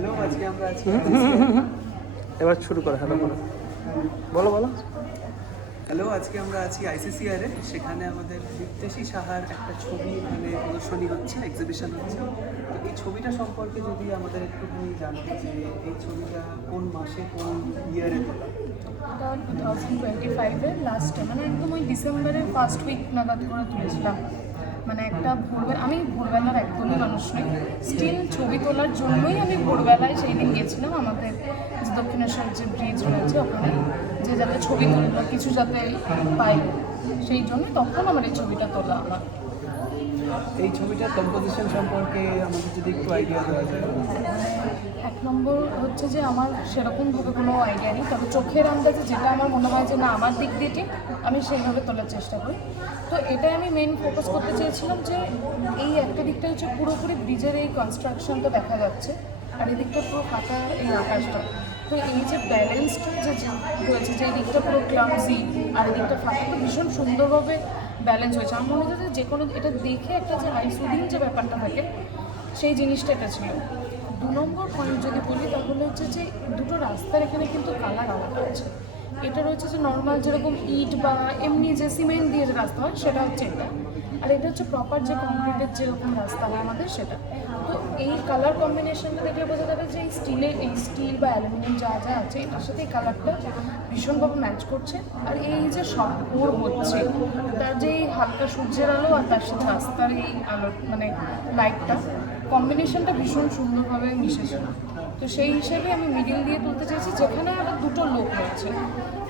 Hello, আজকে আমরা আছি এবার শুরু করে হ্যালো বলো বলো বলো হ্যালো, আজকে আমরা আছি আইসিসিআরে। সেখানে আমাদের দীপ্তেশী সাহার একটা ছবি এখানে প্রদর্শনী হচ্ছে, এক্সিবিশন হচ্ছে। তো এই ছবিটা সম্পর্কে যদি আমাদের একটুখানি জানতে, যে এই ছবিটা কোন মাসে কোন ইয়ারে তোলা? এটা 2025-এর লাস্টে, মানে একদম ওই ডিসেম্বরের ফার্স্ট উইক নাগাদ করে তুলেছিলাম। মানে একটা আমি ভোরবেলার একদমই মানুষ নই, স্টিল ছবি তোলার জন্যই আমি ভোরবেলায় সেই দিন গেছিলাম আমাদের যে দক্ষিণেশ্বর যে ব্রিজ রয়েছে ওখানে, যে যাতে ছবি তুললো কিছু যাতে পাই, সেই জন্য তখন আমার এই ছবিটা তোলা আমার। এই ছবিটার কম্পোজিশন সম্পর্কে আমাদের যদি একটু আইডিয়া দেওয়া যায়। এক নম্বর হচ্ছে যে আমার সেরকমভাবে কোনো আইডিয়া নেই, তবে চোখের আন্দাজে যেটা আমার মনে হয় যে না আমার দিক দিয়ে ঠিক, আমি সেইভাবে তোলার চেষ্টা করি। তো এটাই আমি মেন ফোকাস করতে চেয়েছিলাম যে এই একটা দিকটা হচ্ছে পুরোপুরি ব্রিজের এই কনস্ট্রাকশনটা দেখা যাচ্ছে, আর এই দিকটা পুরো ফাঁকা এই আকাশটা। তো এই যে ব্যালেন্সটা যে রয়েছে, যে এই দিকটা পুরো ক্লামজি আর এই দিকটা ফাঁকা, তো ভীষণ সুন্দরভাবে ব্যালেন্স হয়েছে। আমার মনে হচ্ছে যে কোনো এটা দেখে একটা যে হাই সুদিং যে ব্যাপারটা থাকে, সেই জিনিসটা এটা ছিল। 2 নম্বর পয়েন্ট যদি বলি তাহলে হচ্ছে যে দুটো রাস্তার এখানে কিন্তু কালার আলাদা আছে। এটা রয়েছে যে নর্মাল যেরকম ইট বা এমনি যে সিমেন্ট দিয়ে যে রাস্তা হয় সেটা হচ্ছে এটা, আর এটা হচ্ছে প্রপার যে কংক্রিটের যেরকম রাস্তা হয় আমাদের সেটা। তো এই কালার কম্বিনেশনটা দেখলে বোঝা যাবে যে এই স্টিল বা অ্যালুমিনিয়াম যা যা আছে এটার সাথে এই কালারটা ভীষণভাবে ম্যাচ করছে। আর এই যে ভোর হচ্ছে, তার যে এই হালকা সূর্যের আলো আর তার সাথে রাস্তার এই আলো মানে লাইটটা কম্বিনেশনটা ভীষণ সুন্দরভাবে মিশেছিল। তো সেই হিসেবে আমি মিডিল দিয়ে তুলতে চেয়েছি, যেখানে আবার দুটো লোক রয়েছে।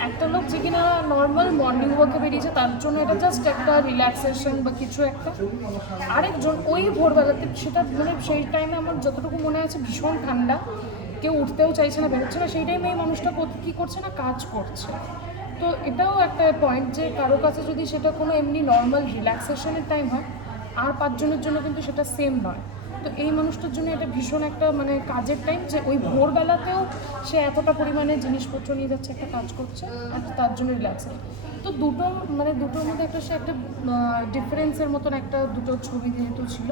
একটা লোক যে কিনা নর্মাল মর্নিং ওয়াকে বেরিয়েছে, তার জন্য এটা জাস্ট একটা রিল্যাক্সেশন বা কিছু একটা। আরেকজন ওই ভোরবেলাতে, সেটা মানে সেই টাইমে আমার যতটুকু মনে আছে ভীষণ ঠান্ডা, কেউ উঠতেও চাইছে না, বেরোচ্ছে না, সেই টাইমে এই মানুষটা কী করছে না, কাজ করছে। তো এটাও একটা পয়েন্ট যে কারো কাছে যদি সেটা কোনো এমনি নর্মাল রিল্যাক্সেশনের টাইম হয়, আর 5 জনের জন্য কিন্তু সেটা সেম নয়। তো এই মানুষটার জন্য এটা ভীষণ একটা মানে কাজের টাইম, যে ওই ভোরবেলাতেও সে এতটা পরিমাণে জিনিসপত্র নিয়ে যাচ্ছে, একটা কাজ করছে, আর তার জন্য রিল্যাক্সের। তো দুটোর মধ্যে একটা সে একটা ডিফারেন্সের মতন একটা দুটো ছবি যেহেতু ছিল,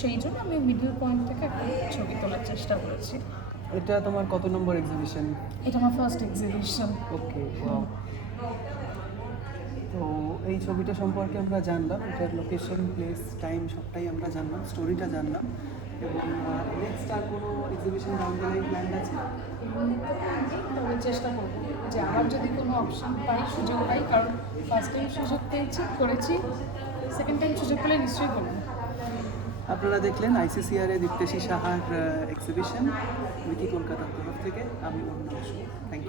সেই জন্য আমি মিডল পয়েন্ট থেকে একটা ছবি তোলার চেষ্টা করেছি। এটা তোমার কত নম্বর এক্সিবিশন? এটা আমার ফার্স্ট এক্সিবিশন। ওকে, তো এই ছবিটা সম্পর্কে আমরা জানলাম, এটার লোকেশন, প্লেস, টাইম সবটাই আমরা জানলাম, স্টোরিটা জানলাম। এবং নেক্সট আর কোনো exhibition down the line plan আছে? তবে চেষ্টা করব যে আবার যদি কোনো অপশন পাই, সুযোগ পাই, কারণ ফার্স্ট টাইম সুযোগ করেছি, সেকেন্ড টাইম সুযোগ পেলে নিশ্চয়ই করবো। আপনারা দেখলেন আইসিসিআর দীপ্তেশী সাহার এক্সিবিশন, উইকি কলকাতার তরফ থেকে। আমি অন্য থ্যাংক ইউ।